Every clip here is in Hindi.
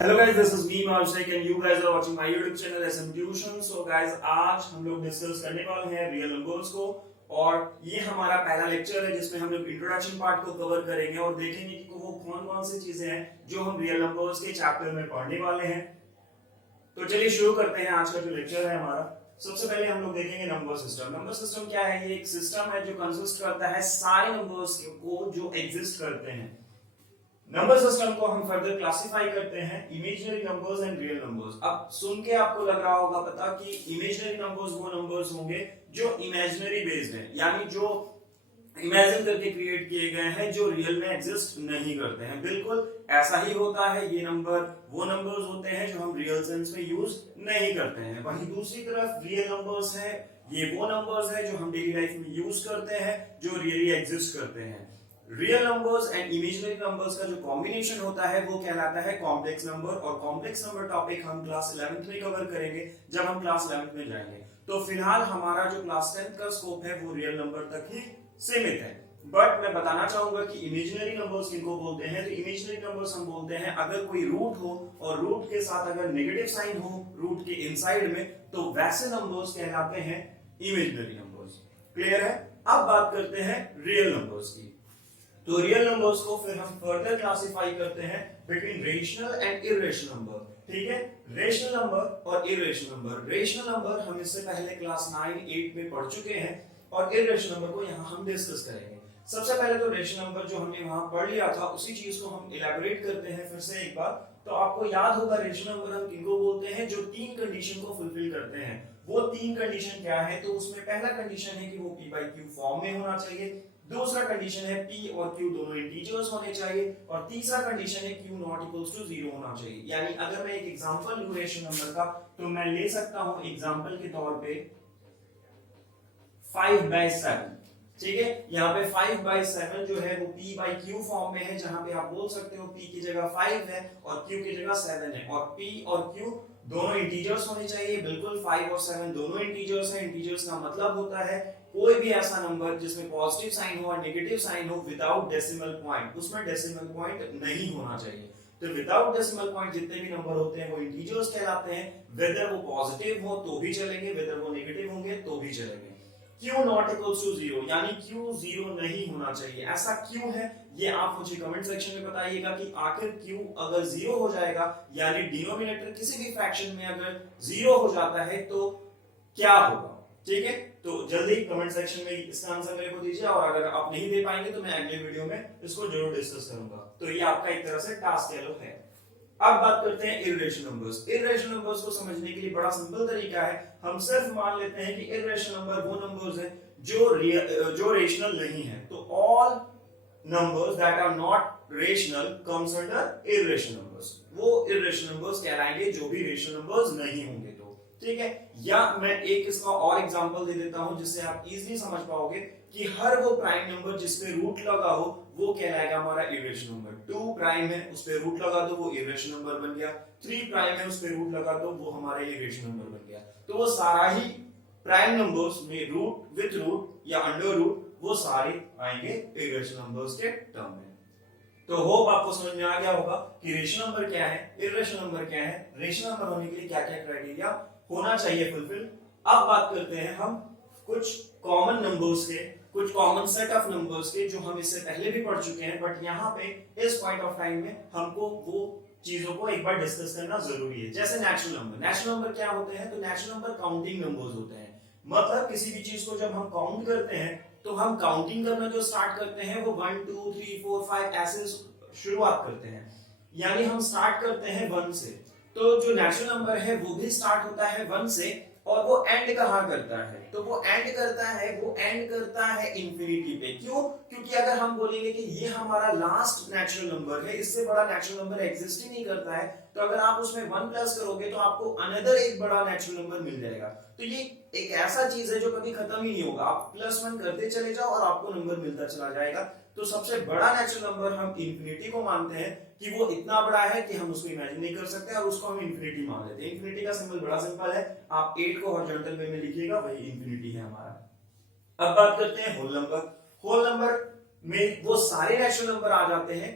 Hello guys, this is me Maushik and you guys are watching my YouTube channel SM Tuition। So guys, आज हम लोग डिस्कस करने वाले हैं रियल नंबर्स को और ये हमारा पहला लेक्चर है जिसमें हम लोग इंट्रोडक्शन पार्ट को कवर करेंगे और देखेंगे कि वो कौन-कौन सी चीजें हैं जो हम रियल नंबर्स के चैप्टर में पढ़ने वाले हैं। तो चलिए शुरू करते हैं आज का जो लेक्चर है हमारा। सबसे पहले हम लोग देखेंगे नंबर सिस्टम। नंबर सिस्टम क्या है? ये एक सिस्टम है जो कंसिस्ट करता है सारे नंबर्स को जो एग्जिस्ट करते हैं। नंबर सिस्टम को हम फर्दर क्लासिफाई करते हैं imaginary numbers and real numbers. अब सुन के आपको लग रहा होगा पता कि इमेजिनरी नंबर्स वो नंबर्स होंगे जो इमेजिनरी बेस्ड हैं, यानी जो इमेजिन करके क्रिएट किए गए हैं, जो रियल में एग्जिस्ट नहीं करते हैं। बिल्कुल ऐसा ही होता है। ये नंबर वो नंबर्स होते हैं जो हम रियल सेंस में यूज नहीं करते हैं। वहीं दूसरी तरफ रियल नंबर्स है, ये वो नंबर्स है जो हम डेली लाइफ में यूज करते हैं, जो रियली एग्जिस्ट करते हैं। Real numbers and imaginary numbers का जो कॉम्बिनेशन होता है वो कहलाता है कॉम्प्लेक्स नंबर। और कॉम्प्लेक्स नंबर टॉपिक हम क्लास 11th में कवर करेंगे जब हम क्लास 11th में जाएंगे। तो फिलहाल हमारा जो क्लास 10th का स्कोप है वो रियल नंबर तक ही सीमित है। बट मैं बताना चाहूंगा कि इमेजिनरी नंबर्स किनको बोलते हैं। तो इमेजिनरी नंबर्स हम बोलते हैं अगर कोई रूट हो और रूट के साथ अगर नेगेटिव साइन हो रूट के इनसाइड में, तो वैसे नंबर्स कहलाते हैं इमेजिनरी नंबर्स। क्लियर है? अब बात करते हैं रियल नंबर्स की। तो रियल नंबर्स को फिर हम फर्दर क्लासिफाई करते हैं between rational and irrational number. ठीक है, रेशनल नंबर और इरेशनल नंबर। रेशनल नंबर हम इससे पहले क्लास 9-8 में पढ़ चुके हैं और इरेशनल नंबर को यहाँ हम डिस्कस करेंगे। सबसे पहले तो रेशनल नंबर जो हमने वहां पढ़ लिया था उसी चीज को हम इलैबोरेट करते हैं फिर से एक बार। तो आपको याद होगा रेशनल नंबर हम किनको बोलते हैं? जो तीन कंडीशन को फुलफिल करते हैं। वो तीन कंडीशन क्या है? तो उसमें पहला कंडीशन है कि वो p/q फॉर्म में होना चाहिए, दूसरा कंडीशन है p और q दोनों इंटीजर्स होने चाहिए, और तीसरा कंडीशन है q नॉट इक्वल्स टू 0 होना चाहिए। यानी अगर मैं एक एग्जांपल लूं रेशनल नंबर का, तो मैं ले सकता हूं एग्जांपल के तौर पे 5/7। ठीक है, यहाँ पे 5/7 जो है वो p/q फॉर्म में है, जहां पे आप बोल सकते हो p की जगह 5 है और q की जगह 7 है। और p और q दोनों इंटीजर्स होने चाहिए। बिल्कुल 5 और 7 दोनों इंटीजर्स हैं। इंटीजर्स का मतलब होता है कोई भी ऐसा नंबर जिसमें पॉजिटिव साइन हो और नेगेटिव साइन हो विदाउट डेसिमल पॉइंट, उसमें डेसिमल पॉइंट नहीं होना चाहिए। तो विदाउट डेसिमल पॉइंट जितने भी नंबर होते हैं वो इंटीजर्स कहलाते हैं। वेदर वो पॉजिटिव हो तो भी चलेंगे, वेदर वो नेगेटिव होंगे तो भी चलेंगे। q नॉट इक्वल्स टू 0 यानी q 0 नहीं होना चाहिए। ऐसा क्यों है ये आप मुझे कमेंट सेक्शन में बताइएगा कि आखिर q अगर 0 हो जाएगा, यानी डिनोमिनेटर किसी भी फ्रैक्शन में अगर 0 हो जाता है तो क्या होगा। ठीक है, तो जल्दी कमेंट सेक्शन में इसका आंसर मेरे को दीजिए, और अगर आप नहीं दे पाएंगे तो मैं अगले वीडियो में इसको जरूर डिस्कस करूंगा। तो ये आपका एक तरह से टास्क कह लो है। अब बात करते हैं इरेशनल नंबर्स। इरेशनल नंबर्स को समझने के लिए बड़ा सिंपल तरीका है। हम सिर्फ मान लेते हैं कि इरेशनल नंबर वो नंबर्स हैं जो रेशनल नहीं है। तो all numbers that are not rational comes under irrational numbers. वो इरेशनल नंबर्स कहलाएंगे जो भी रेशनल नंबर्स नहीं होंगे। तो ठीक है, या मैं एक इसका और एग्जांपल दे देता हूं जिससे आप इजीली समझ पाओगे कि हर वो प्राइम नंबर जिस पे रूट लगा हो वो कहलाएगा हमारा इरेशनल नंबर। 2 प्राइम है, उस पे रूट लगा दो वो इरेशनल नंबर बन गया। 3 प्राइम है, उस पे रूट लगा दो वो हमारा इरेशनल नंबर बन गया। तो वो सारा ही प्राइम नंबर्स में रूट विद रूट या अंडर रूट वो सारे आएंगे इरेशनल नंबर्स के टर्म में। तो होप आपको समझ में आ गया होगा कि रेशनल नंबर क्या है, इरेशनल नंबर क्या है, रेशनल नंबर होने के लिए क्या क्या क्राइटेरिया होना चाहिए फुलफिल। अब बात करते हैं हम कुछ कॉमन नंबर्स के, कुछ कॉमन सेट ऑफ नंबर्स के जो हम इससे पहले भी पढ़ चुके हैं, बट यहाँ पे इस पॉइंट ऑफ टाइम में हमको वो चीजों को एक बार डिस्कस करना जरूरी है। जैसे नेचुरल नंबर। नेचुरल नंबर क्या होते हैं? तो नेचुरल नंबर काउंटिंग नंबर्स होते हैं। मतलब किसी भी चीज को जब हम काउंट करते हैं तो हम काउंटिंग करना जो स्टार्ट करते हैं वो 1 2 3 4 5 ऐसे शुरुआत करते हैं, यानी हम स्टार्ट करते हैं 1 से। तो जो नेचुरल नंबर है वो भी स्टार्ट होता है 1 से, और वो एंड कहाँ करता है? तो वो एंड करता है इंफिनिटी पे। क्यों? क्योंकि अगर हम बोलेंगे कि ये हमारा लास्ट नेचुरल नंबर है, इससे बड़ा नेचुरल नंबर एग्जिस्ट ही नहीं करता है, तो अगर आप उसमें 1 प्लस करोगे तो आपको अनदर एक बड़ा नेचुरल नंबर मिल जाएगा। तो ये एक ऐसा चीज है जो कभी खत्म ही नहीं होगा। आप +1 करते चले जाओ और आपको नंबर मिलता चला जाएगा। तो सबसे बड़ा नेचुरल नंबर हम इंफिनिटी को मानते हैं कि वो इतना बड़ा है कि हम उसको इमेजिन नहीं कर सकते, और उसको हम इंफिनिटी मान लेते हैं। इंफिनिटी का सिंबल बड़ा सिंपल है, आप 8 को हॉरिजॉन्टल वे में लिखिएगा, वही इंफिनिटी है हमारा। अब बात करते हैं होल नंबर। होल नंबर में वो सारे नेचुरल नंबर आ जाते हैं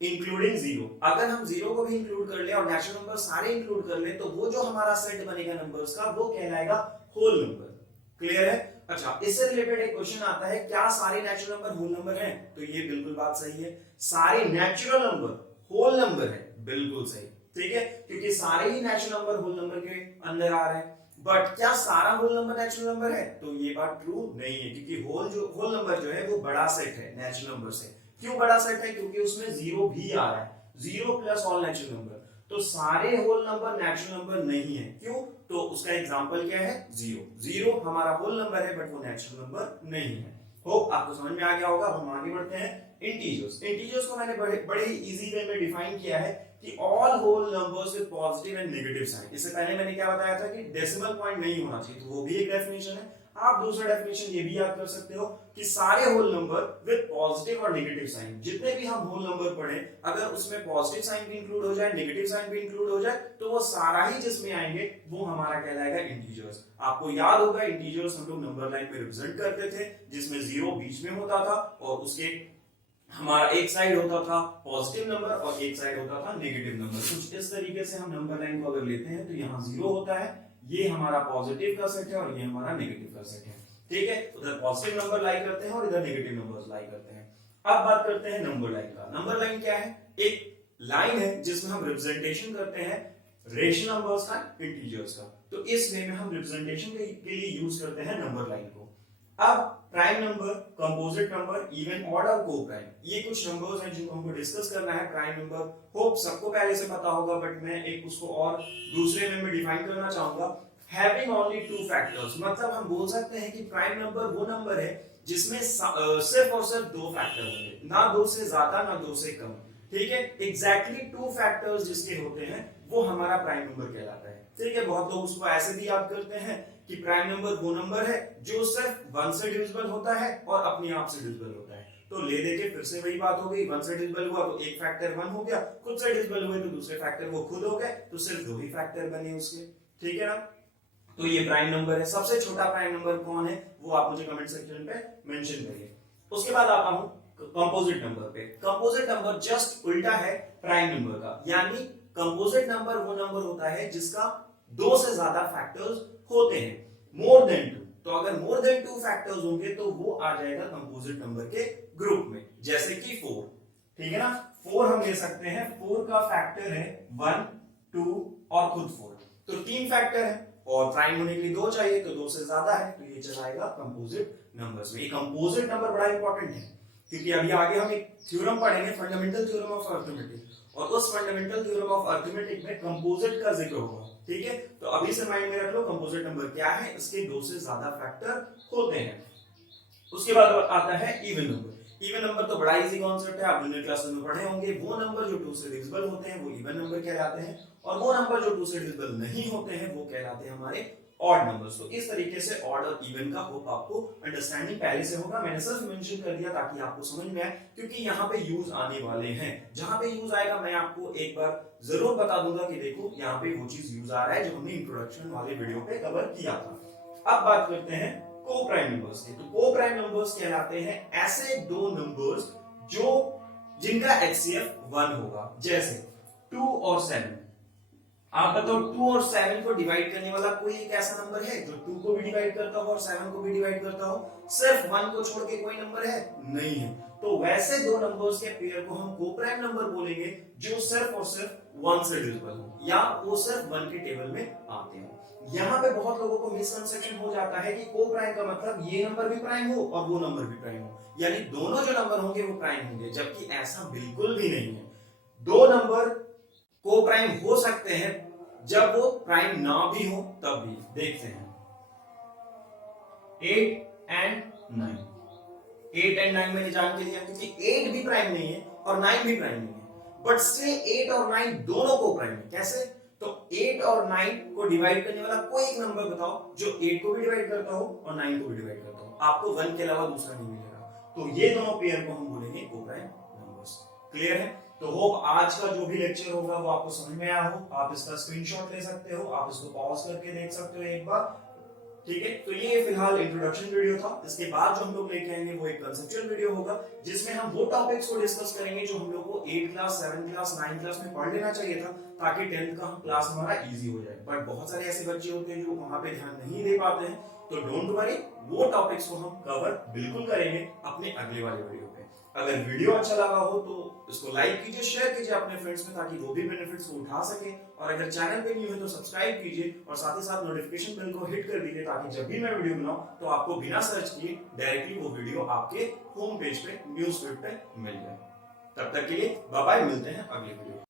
इंक्लूडिंग जीरो। अगर हम जीरो को भी इंक्लूड कर ले और नेचुरल नंबर सारे इंक्लूड कर ले तो वो जो हमारा सेट बनेगा नंबर्स का वो कहलाएगा होल नंबर। क्लियर है? अच्छा, इससे रिलेटेड एक क्वेश्चन आता है, क्या सारे नेचुरल नंबर होल नंबर हैं? तो ये बिल्कुल बात सही है, सारे नेचुरल नंबर होल नंबर है, बिल्कुल सही। ठीक है, क्योंकि सारे ही नेचुरल नंबर होल नंबर के अंदर आ रहे हैं। बट क्या सारा होल नंबर नेचुरल नंबर है? तो ये बात ट्रू नहीं है, क्योंकि होल नंबर जो है वो बड़ा सेट है नेचुरल नंबर से। क्यों बड़ा सेट है? क्योंकि उसमें जीरो भी आ रहा है, zero plus all natural number. तो सारे होल नंबर नेचुरल नंबर नहीं है। क्यों? तो उसका एग्जांपल क्या है? जीरो। जीरो हमारा होल नंबर है बट वो नेचुरल नंबर नहीं है। होप आपको समझ में आ गया होगा। हम आगे बढ़ते हैं। इंटीजर्स। इंटीजर्स को मैंने बड़े इजी वे में डिफाइन किया है कि all whole numbers with positive and negative sign. इससे पहले मैंने क्या बताया था कि डेसिमल पॉइंट नहीं होना चाहिए, तो वो भी एक डेफिनेशन है। आप दूसरा डेफिनेशन ये भी याद कर सकते हो कि सारे होल नंबर विद पॉजिटिव और नेगेटिव साइन, जितने भी हम होल नंबर पढ़े, अगर उसमें पॉजिटिव साइन भी इंक्लूड हो जाए, नेगेटिव साइन भी इंक्लूड हो जाए, तो वो सारा ही जिसमें आएंगे वो हमारा कहलाएगा इंटीजर्स। आपको याद होगा इंटीजर्स हम लोग नंबर लाइन पे रिप्रेजेंट करते थे, जिसमें जीरो बीच में होता था और उसके हमारा एक साइड होता था पॉजिटिव नंबर और एक साइड होता था नेगेटिव नंबर। कुछ इस तरीके से हम नंबर लाइन को अगर लेते हैं तो यहाँ जीरो होता है, ये हमारा पॉजिटिव का सेट है और ये हमारा नेगेटिव का सेट है। ठीक है, उधर पॉजिटिव नंबर लाई करते हैं और इधर नेगेटिव नंबर्स लाई करते हैं। अब बात करते हैं नंबर लाइन का। नंबर लाइन क्या है? एक लाइन है जिसमें हम रिप्रेजेंटेशन करते हैं रेशनल नंबर्स का, इंटीजर्स का। तो इस वे में हम रिप्रेजेंटेशन के लिए यूज करते हैं नंबर लाइन को। अब prime number, composite number, even, odd और को प्राइम, ये कुछ नंबर्स हैं जिनको हमको डिस्कस करना है। प्राइम नंबर होप सबको पहले से पता होगा, बट मैं एक उसको और दूसरे वे में डिफाइन करना चाहूंगा। हैविंग ओनली टू फैक्टर्स, मतलब हम बोल सकते हैं कि प्राइम नंबर वो नंबर है जिसमें सिर्फ और सिर्फ दो फैक्टर होंगे, ना दो से ज्यादा ना दो से कम। ठीक है, एग्जैक्टली टू फैक्टर्स जिसके होते हैं वो हमारा प्राइम नंबर कहलाता है। ठीक है, बहुत लोग उसको ऐसे भी याद करते हैं कि प्राइम नंबर वो नंबर है जो सिर्फ वन से डिविजिबल होता है और अपने आप से डिविजिबल होता है। तो ले देके फिर से वही बात हो गई, वन से डिविजिबल हुआ तो एक फैक्टर वन हो गया, खुद से डिविजिबल हुए तो दूसरे फैक्टर वो खुद हो गए, तो सिर्फ दो ही फैक्टर बने उसके। ठीक है ना? तो ये प्राइम नंबर है। सबसे छोटा प्राइम नंबर कौन है वो आप मुझे कमेंट सेक्शन पे मेंशन करिए। उसके बाद आता हूं कंपोजिट नंबर पे। कंपोजिट नंबर जस्ट उल्टा है प्राइम नंबर का, यानी कंपोजिट नंबर वो नंबर होता है जिसका दो से ज्यादा फैक्टर्स होते हैं, मोर देन टू। तो अगर मोर देन टू फैक्टर्स होंगे तो वो आ जाएगा कंपोजिट नंबर के ग्रुप में, जैसे कि 4। ठीक है ना? 4 हम ले सकते हैं, 4 का फैक्टर है 1, 2 और खुद 4, तो 3 फैक्टर है और प्राइम होने के लिए 2 चाहिए, तो 2 से ज्यादा है तो ये चलाएगा कंपोजिट नंबर्स में। ये कंपोजिट नंबर बड़ा इंपॉर्टेंट है क्योंकि अभी आगे हम एक थ्योरम पढ़ेंगे, फंडामेंटल थ्योरम ऑफ अरिथमेटिक, और उस फंडामेंटल थ्योरम ऑफ अरिथमेटिक में कंपोजिट का जिक्र होगा। ठीक है, तो अभी से माइंड में रख लो कंपोजिट नंबर क्या है, इसके 2 से ज्यादा फैक्टर होते हैं। उसके बाद आता है इवन नंबर। इवन नंबर तो बड़ा इजी कॉन्सेप्ट है, आप जूनियर क्लासेस में पढ़े होंगे। वो नंबर जो 2 से डिविजिबल होते हैं वो इवन नंबर कहलाते हैं, और वो नंबर जो 2 से डिविजिबल नहीं होते हैं वो कहलाते हैं हमारे ऑड नंबर्स। तो इस तरीके से ऑड और इवन का होप आपको अंडरस्टैंडिंग पहले से होगा। मैंने सिर्फ मेंशन कर दिया ताकि आपको समझ में आए, क्योंकि यहाँ पे यूज आने वाले हैं। जहां पे यूज आएगा मैं आपको एक बार जरूर बता दूंगा कि देखो यहाँ पे वो चीज यूज आ रहा है जो हमने इंट्रोडक्शन वाले वीडियो पे कवर किया था। अब बात करते हैं को प्राइम नंबर्स के। तो को प्राइम नंबर्स कहलाते हैं ऐसे दो नंबर्स जो जिनका HCF 1 होगा, जैसे 2 और 7। आप बताओ 2 और 7 को डिवाइड करने वाला कोई एक ऐसा नंबर है जो 2 को भी डिवाइड करता हो और 7 को भी डिवाइड करता हो? सिर्फ 1 को छोड़ के कोई नंबर है? नहीं है। तो वैसे दो नंबर्स के पेयर को हम को प्राइम नंबर बोलेंगे जो सिर्फ और सिर्फ 1 से डिविजिबल हो, या वो सिर्फ 1 के टेबल में आते हो। यहाँ पे बहुत लोगों को मिसकंसेप्शन हो जाता है कि को प्राइम का मतलब ये नंबर भी प्राइम हो और वो नंबर भी प्राइम हो, यानी दोनों जो नंबर होंगे वो प्राइम होंगे, जबकि ऐसा बिल्कुल भी नहीं है। दो नंबर को प्राइम हो सकते हैं जब वो प्राइम ना भी हो तब भी। देखते हैं 8 एंड 9। 8 एंड 9 मैंने जान के लिया क्योंकि 8 भी प्राइम नहीं है और 9 भी प्राइम नहीं है, बट स्टिल 8 और 9 दोनों को प्राइम है। कैसे? तो 8 और 9 को डिवाइड करने वाला कोई एक नंबर बताओ जो 8 को भी डिवाइड करता हो और 9 को भी डिवाइड करता हो। आपको 1 के अलावा दूसरा नहीं मिलेगा। तो ये दोनों पेयर को हम बोलेंगे को प्राइम नंबर्स। क्लियर है? तो होप आज का जो भी लेक्चर होगा वो आपको समझ में आया हो। आप इसका स्क्रीनशॉट ले सकते हो, आप इसको पॉज करके देख सकते हो एक बार। ठीक है, तो ये फिलहाल इंट्रोडक्शन वीडियो था। इसके बाद जो हम लोग लेके आएंगे वो एक कंसेप्चुअल वीडियो होगा, जिसमें हम वो टॉपिक्स को डिस्कस करेंगे जो हम लोग को 8 क्लास 7 क्लास 9 क्लास में पढ़ लेना चाहिए था, ताकि 10th का क्लास हमारा इजी हो जाए। बट बहुत सारे ऐसे बच्चे होते हैं जो वहां पे ध्यान नहीं दे पाते हैं, तो डोंट वरी, वो टॉपिक्स को हम कवर बिल्कुल करेंगे अपने अगले वाले वीडियो पे। अगर वीडियो अच्छा लगा हो तो इसको लाइक कीजिए, शेयर कीजिए अपने फ्रेंड्स में, ताकि वो भी बेनिफिट्स को उठा सके। और अगर चैनल पे न्यू है तो सब्सक्राइब कीजिए और साथ ही साथ नोटिफिकेशन बेल को हिट कर दीजिए, ताकि जब भी मैं वीडियो बनाऊं तो आपको बिना सर्च किए डायरेक्टली वो वीडियो आपके होम पेज पे न्यूज़ फीड पे मिल जाए। तब तक के लिए बाय बाय, मिलते हैं अगले वीडियो।